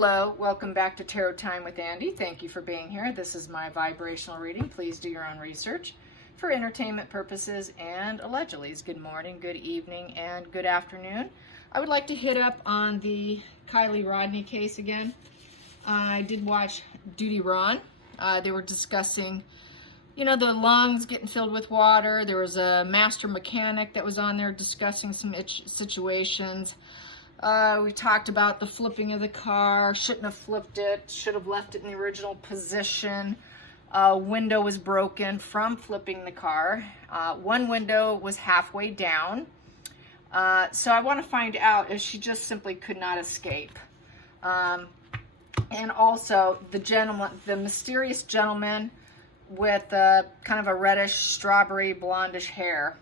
Hello, welcome back to Tarot Time with Andy. Thank you for being here. This is my vibrational reading. Please do your own research for entertainment purposes and allegedly. Good morning, good evening, and good afternoon. I would like to hit up on the Kylie Rodney case again. I did watch Duty Ron. They were discussing, the lungs getting filled with water. There was a master mechanic that was on there discussing some situations. We talked about the flipping of the car. Shouldn't have flipped it. Should have left it in the original position. Window was broken from flipping the car. One window was halfway down. So I want to find out if she just simply could not escape. And also the mysterious gentleman with kind of a reddish, strawberry, blondish hair.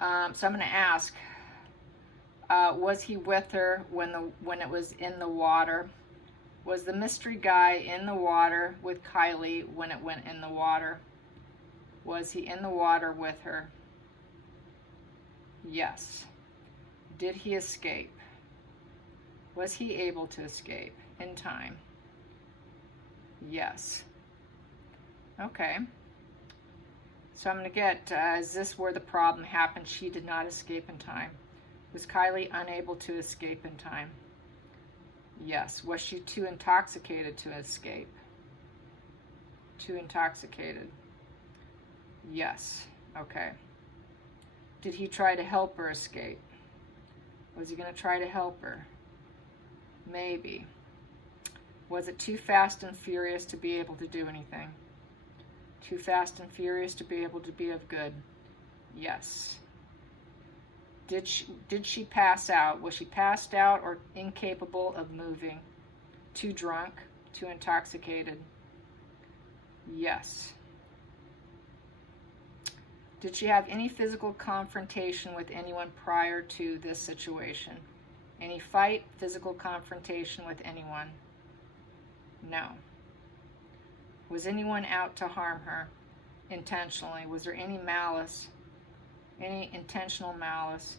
So I'm going to ask, was he with her when it was in the water? Was the mystery guy in the water with Kylie when it went in the water? Was he in the water with her? Yes. Did he escape? Was he able to escape in time? Yes. Okay. So I'm going to get, is this where the problem happened? She did not escape in time. Was Kylie unable to escape in time? Yes. Was she too intoxicated to escape? Too intoxicated? Yes. Okay. Did he try to help her escape? Was he going to try to help her? Maybe. Was it too fast and furious to be able to do anything? Too fast and furious to be able to be of good? Yes. Did she pass out? Was she passed out or incapable of moving? Too drunk? Too intoxicated? Yes. Did she have any physical confrontation with anyone prior to this situation? Any fight, physical confrontation with anyone? No. Was anyone out to harm her intentionally? Was there any malice? Any intentional malice?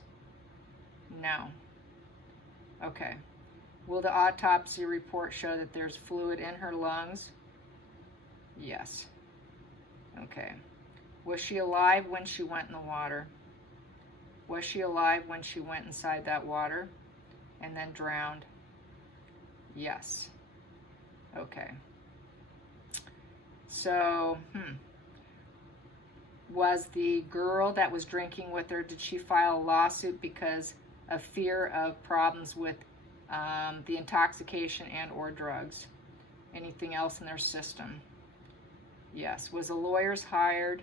No. Okay. Will the autopsy report show that there's fluid in her lungs? Yes. Okay. Was she alive when she went in the water? Was she alive when she went inside that water and then drowned? Yes. Okay. So, was the girl that was drinking with her, did she file a lawsuit because of fear of problems with the intoxication and or drugs? Anything else in their system? Yes. Was the lawyers hired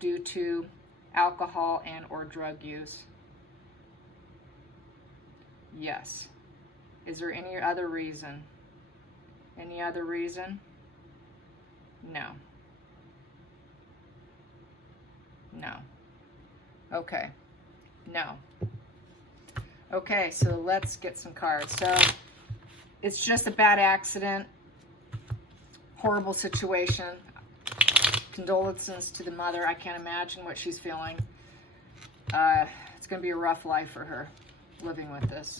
due to alcohol and or drug use? Yes. Is there any other reason? Any other reason? No. No. Okay. No. Okay, so let's get some cards. So it's just a bad accident, horrible situation. Condolences to the mother. I can't imagine what she's feeling. It's going to be a rough life for her living with this.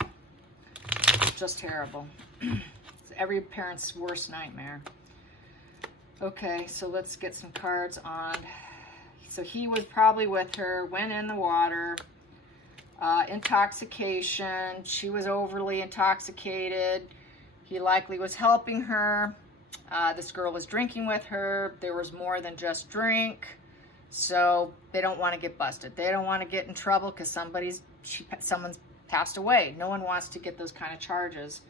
It's just terrible. It's every parent's worst nightmare. Okay, so let's get some cards on. So he was probably with her, went in the water. Intoxication. She was overly intoxicated. He likely was helping her. This girl was drinking with her. There was more than just drink. So they don't want to get busted. They don't want to get in trouble because someone's passed away. No one wants to get those kind of charges.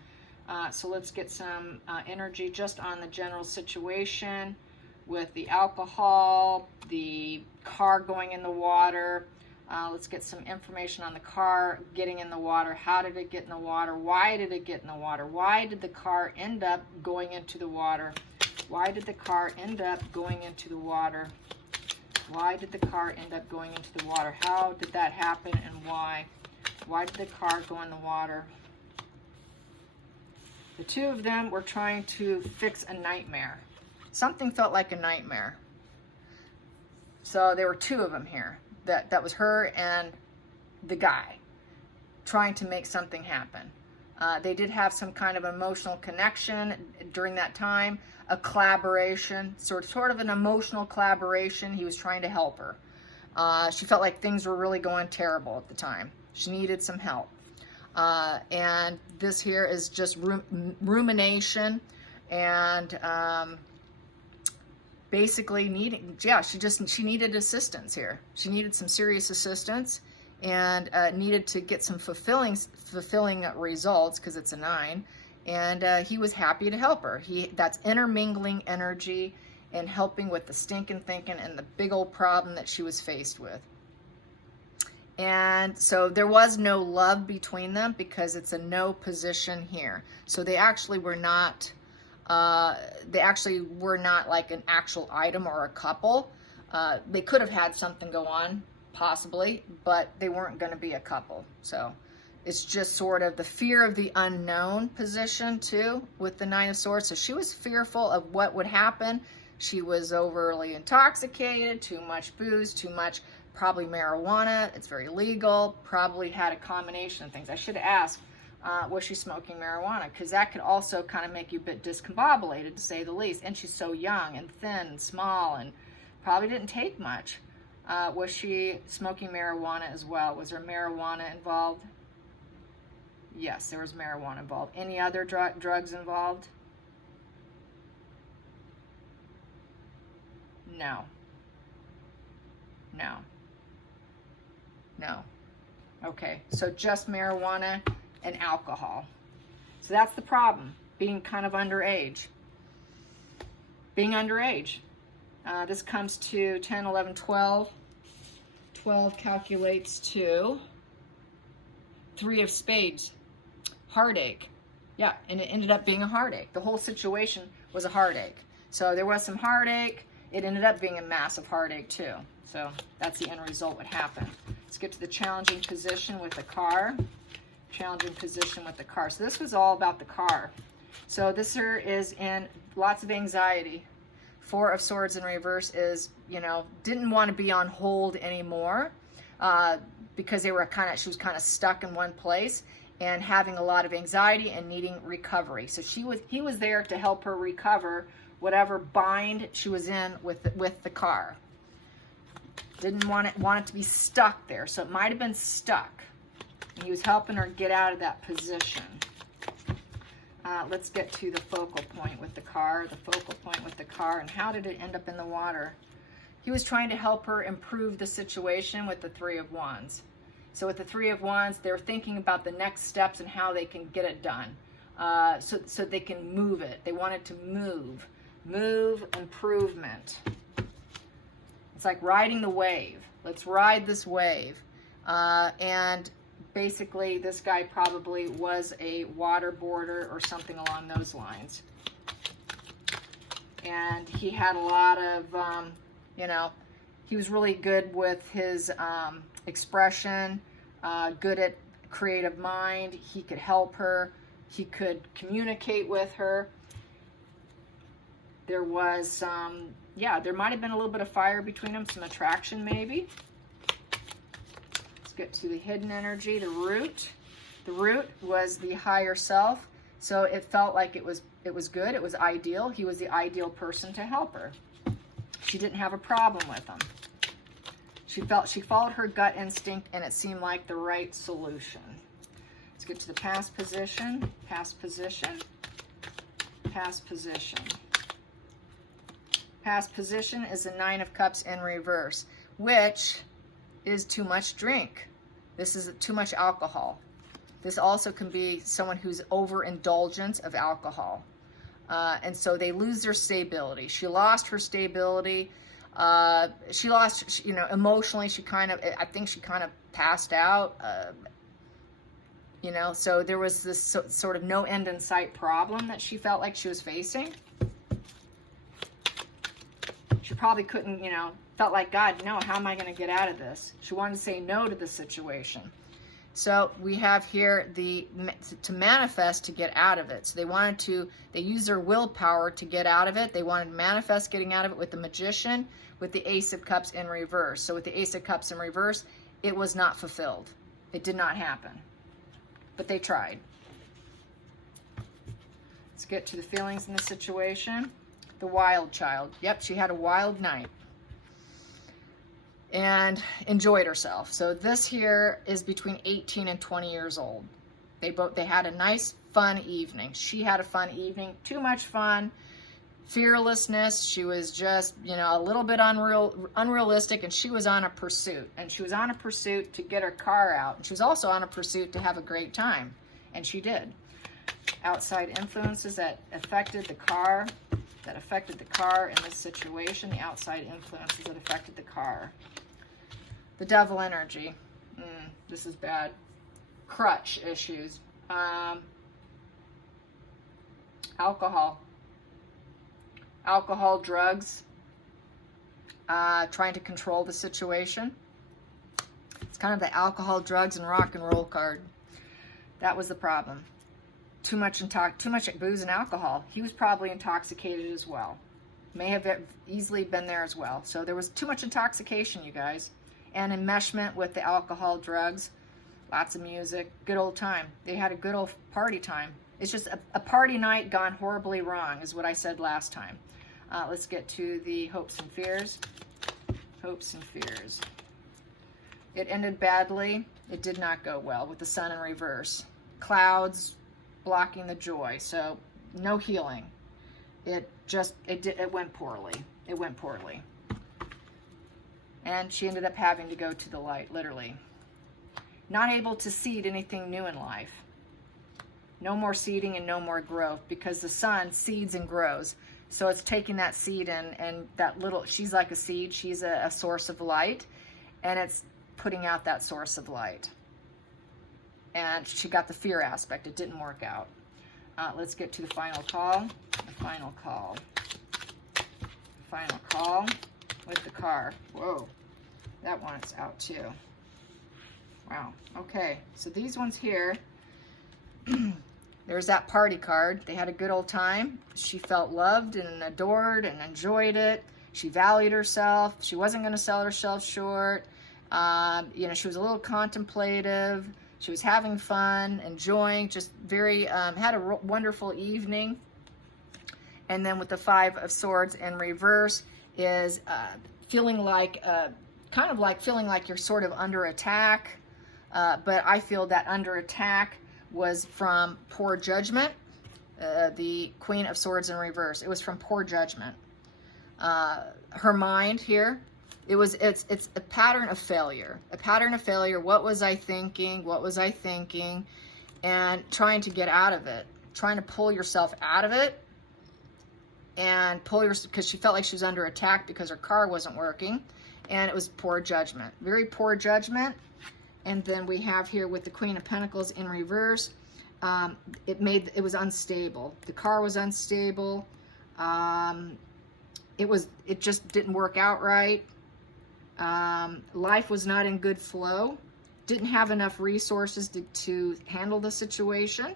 So let's get some energy just on the general situation with the alcohol, the car going in the water. Let's get some information on the car getting in the water. How did it get in the water? Why did it get in the water? Why did the car end up going into the water? Why did the car end up going into the water? Why did the car end up going into the water? How did that happen and why? Why did the car go in the water? The two of them were trying to fix a nightmare. Something felt like a nightmare. So there were two of them here. That was her and the guy trying to make something happen. They did have some kind of emotional connection during that time, a collaboration, sort of an emotional collaboration. He was trying to help her. She felt like things were really going terrible at the time. She needed some help. And this here is just rumination and basically she needed assistance here. She needed some serious assistance and needed to get some fulfilling results, because it's a 9. And he was happy to help her. That's intermingling energy and helping with the stinking thinking and the big old problem that she was faced with. And so there was no love between them, because it's a no position here. So they actually were not like an actual item or a couple. They could have had something go on, possibly, but they weren't going to be a couple. So it's just sort of the fear of the unknown position too with the 9 of Swords. So she was fearful of what would happen. She was overly intoxicated, too much booze, too much, probably marijuana. It's very legal. Probably had a combination of things. I should ask, was she smoking marijuana? Because that could also kind of make you a bit discombobulated, to say the least. And she's so young and thin and small and probably didn't take much. Was she smoking marijuana as well? Was there marijuana involved? Yes, there was marijuana involved. Any other drugs involved? No. No. No. Okay, so just marijuana and alcohol. So that's the problem, being kind of underage. Being underage. This comes to 10, 11, 12. 12 calculates to 3 of Spades. Heartache. Yeah, and it ended up being a heartache. The whole situation was a heartache. So there was some heartache. It ended up being a massive heartache too. So that's the end result, what happened. Let's get to the challenging position with the car. Challenging position with the car. So this was all about the car. So this here is in lots of anxiety. 4 of Swords in reverse is, didn't want to be on hold anymore because she was kind of stuck in one place and having a lot of anxiety and needing recovery. So he was there to help her recover whatever bind she was in with the car. Didn't want it to be stuck there, so it might have been stuck. And he was helping her get out of that position. Let's get to the focal point with the car. The focal point with the car, and how did it end up in the water? He was trying to help her improve the situation with the 3 of Wands. So with the 3 of Wands, they're thinking about the next steps and how they can get it done. So they can move it. They wanted to move. Move, improvement. It's like riding the wave. Let's ride this wave. And basically, this guy probably was a waterboarder or something along those lines. And he had a lot of, he was really good with his expression, good at creative mind. He could help her. He could communicate with her. There was some, there might have been a little bit of fire between them, some attraction maybe. Let's get to the hidden energy, the root. The root was the higher self, so it felt like it was good, it was ideal. He was the ideal person to help her. She didn't have a problem with him. She followed her gut instinct, and it seemed like the right solution. Let's get to the past position, past position, past position. Past position is the 9 of Cups in reverse, which is too much drink. This is too much alcohol. This also can be someone who's overindulgence of alcohol. And so they lose their stability. She lost her stability. She lost, emotionally, I think she kind of passed out. So there was this sort of no end in sight problem that she felt like she was facing. She probably couldn't, felt like, God, no, how am I going to get out of this? She wanted to say no to the situation. So we have here to manifest to get out of it. So they used their willpower to get out of it. They wanted to manifest getting out of it with the Magician, with the Ace of Cups in reverse. So with the Ace of Cups in reverse, it was not fulfilled. It did not happen. But they tried. Let's get to the feelings in the situation. The wild child. Yep, she had a wild night and enjoyed herself. So this here is between 18 and 20 years old. They had a nice, fun evening. She had a fun evening. Too much fun. Fearlessness. She was just, you know, a little bit unrealistic, and she was on a pursuit. And she was on a pursuit to get her car out. And she was also on a pursuit to have a great time. And she did. Outside influences that affected the car. In this situation. The outside influences that affected the car. The devil energy. This is bad. Crutch issues. Alcohol, drugs, trying to control the situation. It's kind of the alcohol, drugs, and rock and roll card. That was the problem. Too much booze and alcohol. He was probably intoxicated as well. May have easily been there as well. So there was too much intoxication, you guys. And enmeshment with the alcohol, drugs, lots of music, good old time. They had a good old party time. It's just a party night gone horribly wrong, is what I said last time. Let's get to the hopes and fears. Hopes and fears. It ended badly. It did not go well with the sun in reverse. Clouds blocking the joy. So no healing. It went poorly. It went poorly. And she ended up having to go to the light, literally. Not able to seed anything new in life. No more seeding and no more growth, because the sun seeds and grows. So it's taking that seed and that little, she's like a seed, she's a source of light, and it's putting out that source of light. And she got the fear aspect. It didn't work out. Let's get to the final call. The final call. The final call with the car. Whoa, that one's out too. Wow. Okay, so these ones here, there's that party card. They had a good old time. She felt loved and adored and enjoyed it. She valued herself. She wasn't going to sell herself short. You know, she was a little contemplative. She was having fun, enjoying, just very, had a wonderful evening. And then with the Five of Swords in reverse is feeling like, kind of like feeling like you're sort of under attack. But I feel that under attack was from poor judgment. The Queen of Swords in reverse. It was from poor judgment. Her mind here, it's a pattern of failure. A pattern of failure. What was I thinking? What was I thinking? And trying to get out of it. Trying to pull yourself out of it. And because she felt like she was under attack because her car wasn't working. And it was poor judgment. Very poor judgment. And then we have here with the Queen of Pentacles in reverse, it was unstable. The car was unstable. It just didn't work out right. Life was not in good flow. Didn't have enough resources to handle the situation.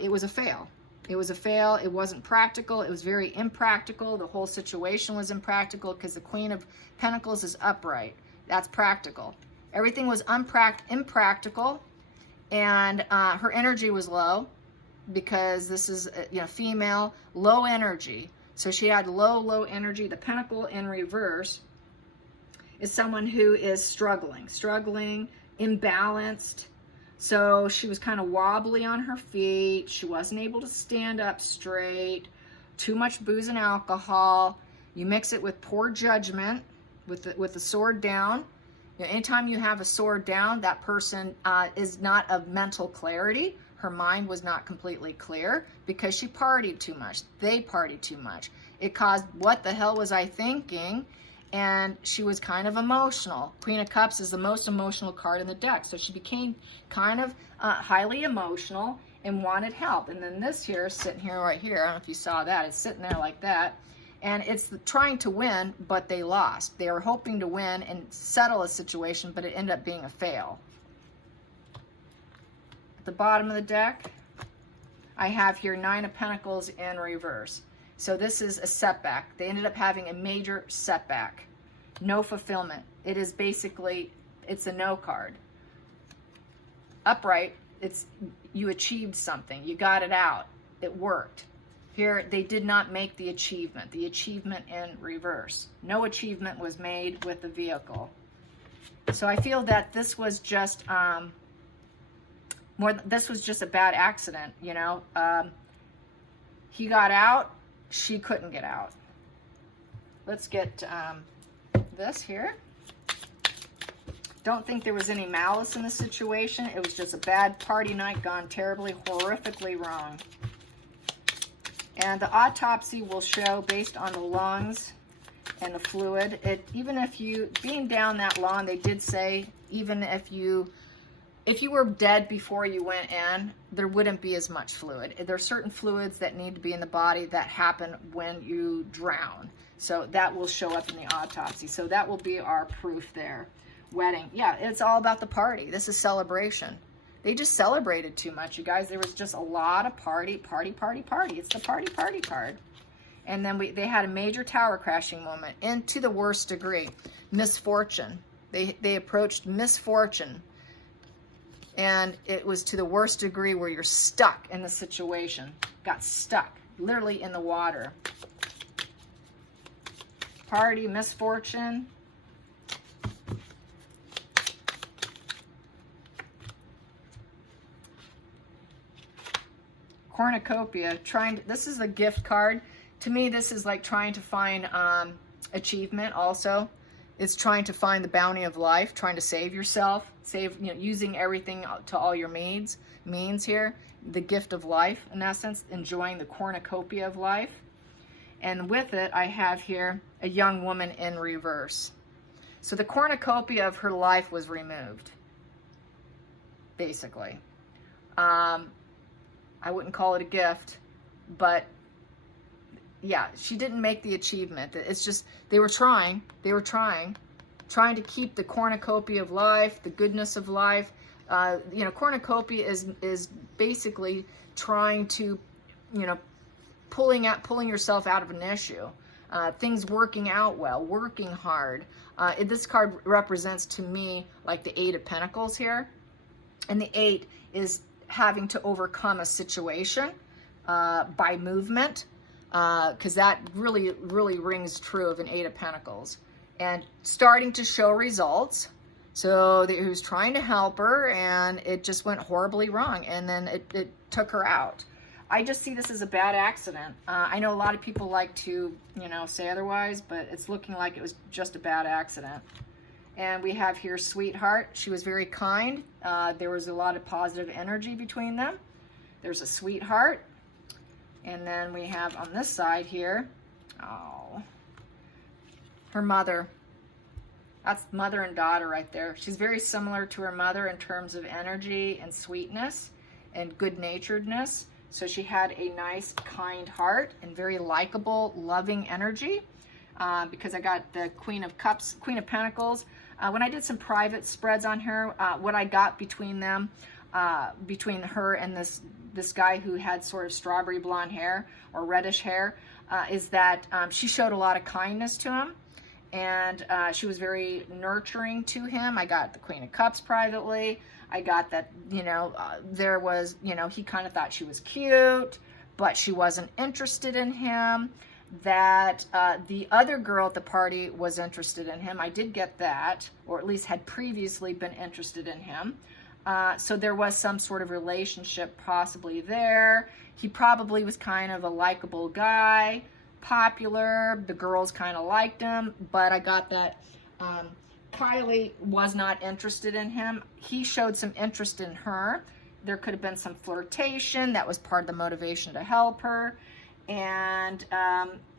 It was a fail. It was a fail. It wasn't practical. It was very impractical. The whole situation was impractical because the Queen of Pentacles is upright. That's practical. Everything was impractical, and her energy was low because this is, female, low energy. So she had low energy. The Pentacle in reverse is someone who is struggling, imbalanced. So she was kind of wobbly on her feet. She wasn't able to stand up straight. Too much booze and alcohol. You mix it with poor judgment, with the sword down. Anytime you have a sword down, that person is not of mental clarity. Her mind was not completely clear because she partied too much. They partied too much. It caused, what the hell was I thinking? And she was kind of emotional. Queen of Cups is the most emotional card in the deck. So she became kind of highly emotional and wanted help. And then this here, sitting here right here, I don't know if you saw that. It's sitting there like that. And it's trying to win, but they lost. They were hoping to win and settle a situation, but it ended up being a fail. At the bottom of the deck, I have here Nine of Pentacles in reverse. So this is a setback. They ended up having a major setback. No fulfillment. It is basically, it's a no card. Upright, it's you achieved something. You got it out. it worked. Here, they did not make the achievement in reverse. No achievement was made with the vehicle. So I feel that this was just this was just a bad accident, you know. He got out, she couldn't get out. Let's get this here. Don't think there was any malice in the situation. It was just a bad party night gone terribly, horrifically wrong. And the autopsy will show, based on the lungs and the fluid, even if you, being down that long, they did say, even if you were dead before you went in, there wouldn't be as much fluid. There are certain fluids that need to be in the body that happen when you drown. So that will show up in the autopsy. So that will be our proof there. Wedding. Yeah, it's all about the party. This is celebration. They just celebrated too much, you guys. There was just a lot of party. It's the party card. And then they had a major tower crashing moment, and to the worst degree. Misfortune. They approached misfortune. And it was to the worst degree where you're stuck in the situation. Got stuck, literally in the water. Party, misfortune. Cornucopia, this is a gift card. To me, this is like trying to find achievement also. It's trying to find the bounty of life, trying to save yourself, using everything to all your means here. The gift of life, in essence, enjoying the cornucopia of life. And with it, I have here a young woman in reverse. So the cornucopia of her life was removed, basically. I wouldn't call it a gift, but yeah, she didn't make the achievement. It's just, they were trying to keep the cornucopia of life, the goodness of life. You know, cornucopia is basically trying to, you know, pulling yourself out of an issue. Things working out well, working hard. This card represents to me like the 8 of Pentacles here. And the 8 is having to overcome a situation by movement, because that really rings true of an 8 of Pentacles. And starting to show results. So he was trying to help her, and it just went horribly wrong, and then it took her out. I just see this as a bad accident. I know a lot of people like to, you know, say otherwise, but it's looking like it was just a bad accident. And we have here Sweetheart. She was very kind. There was a lot of positive energy between them. There's a Sweetheart. And then we have on this side here, her mother. That's mother and daughter right there. She's very similar to her mother in terms of energy and sweetness and good-naturedness. So she had a nice, kind heart and very likable, loving energy. Because I got the Queen of Cups, Queen of Pentacles. When I did some private spreads on her, what I got between them, between her and this guy who had sort of strawberry blonde hair or reddish hair, is that she showed a lot of kindness to him, and she was very nurturing to him. I got the Queen of Cups privately. I got that, you know, there was, you know, he kind of thought she was cute, but she wasn't interested in him. That the other girl at the party was interested in him. I did get that, or at least had previously been interested in him. So there was some sort of relationship possibly there. He probably was kind of a likable guy, popular. The girls kind of liked him, but I got that Kylie was not interested in him. He showed some interest in her. There could have been some flirtation. That was part of the motivation to help her. And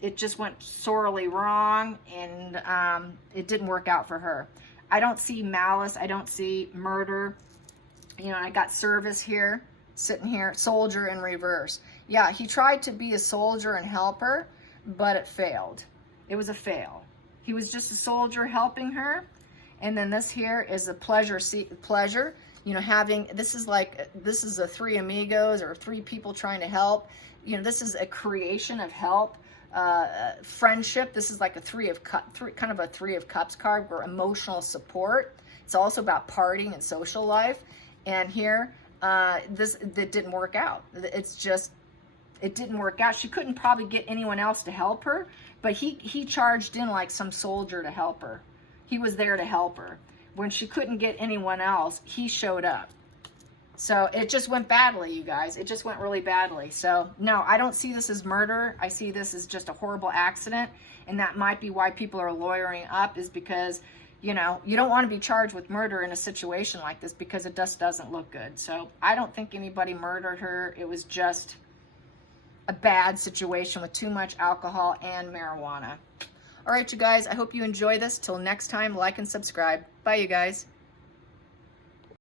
it just went sorely wrong, and it didn't work out for her. I don't see malice. I don't see murder. You know, I got service here, sitting here, soldier in reverse. Yeah, he tried to be a soldier and help her, but it failed. It was a fail. He was just a soldier helping her. And then this here is a pleasure. You know, this is a 3 amigos or 3 people trying to help. You know, this is a creation of help, friendship. This is like a 3 of Cups, kind of a 3 of Cups card, where emotional support. It's also about partying and social life. And here, that didn't work out. It's just, it didn't work out. She couldn't probably get anyone else to help her, but he charged in like some soldier to help her. He was there to help her. When she couldn't get anyone else, he showed up. So it just went badly, you guys. It just went really badly. So no, I don't see this as murder. I see this as just a horrible accident. And that might be why people are lawyering up, is because, you know, you don't want to be charged with murder in a situation like this because it just doesn't look good. So I don't think anybody murdered her. It was just a bad situation with too much alcohol and marijuana. All right, you guys, I hope you enjoy this. Till next time, like and subscribe. Bye, you guys.